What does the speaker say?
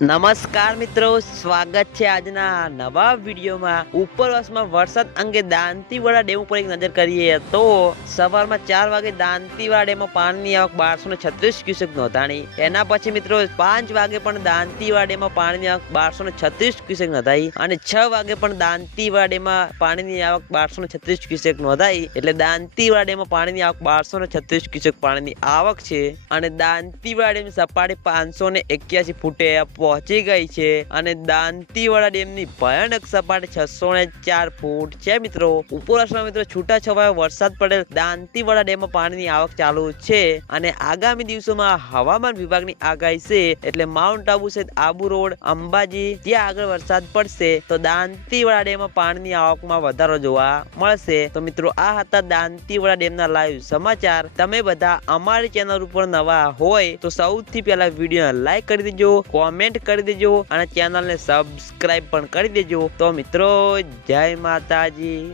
નમસ્કાર મિત્રો, સ્વાગત છે આજના નવા વિડીયોમાં। ઉપરવાસમાં વરસાદ અંગે દાંતીવાડા ડેમ ઉપર એક નજર કરીએ તો સવારમાં 4 વાગે દાંતીવાડા ડેમમાં પાણીની આવક 1236 ક્યુસેક નોંધાણી। એના પછી મિત્રો 5 વાગે પણ દાંતીવાડા ડેમમાં પાણીની આવક 1236 ક્યુસેક નોંધાઈ અને 6 વાગે પણ દાંતીવાડા ડેમમાં પાણીની આવક 1236 ક્યુસેક નોંધાઈ। એટલે દાંતીવાડા ડેમમાં પાણીની આવક 1236 ક્યુસેક પાણીની આવક છે અને દાંતીવાડા ડેમની સપાટી 581 ફૂટે પહોંચી ગઈ છે અને દાંતીવાડા ડેમની ભયાનક સપાટી 604 ફૂટ છે મિત્રો। ઉપરવાસમાં મિત્રો છૂટાછવાયો વરસાદ પડેલ દાંતીવાડા ડેમમાં પાણીની આવક ચાલુ છે અને આગામી દિવસોમાં હવામાન વિભાગની આગાહી છે એટલે માઉન્ટ આબુ સહિત આબુ રોડ, અંબાજી ત્યાં આગળ વરસાદ પડશે તો દાંતીવાડા ડેમમાં પાણીની આવકમાં વધારો જોવા મળશે। તો મિત્રો આ હતા દાંતીવાડા ડેમના લાઈવ સમાચાર। તમે બધા અમારી ચેનલ ઉપર નવા હોય તો સૌથી પહેલા વિડીયોને લાઈક કરી દેજો, કોમેન્ટ કરી દેજો અને ચેનલને સબસ્ક્રાઇબ પણ કરી દેજો। તો મિત્રો જય માતાજી।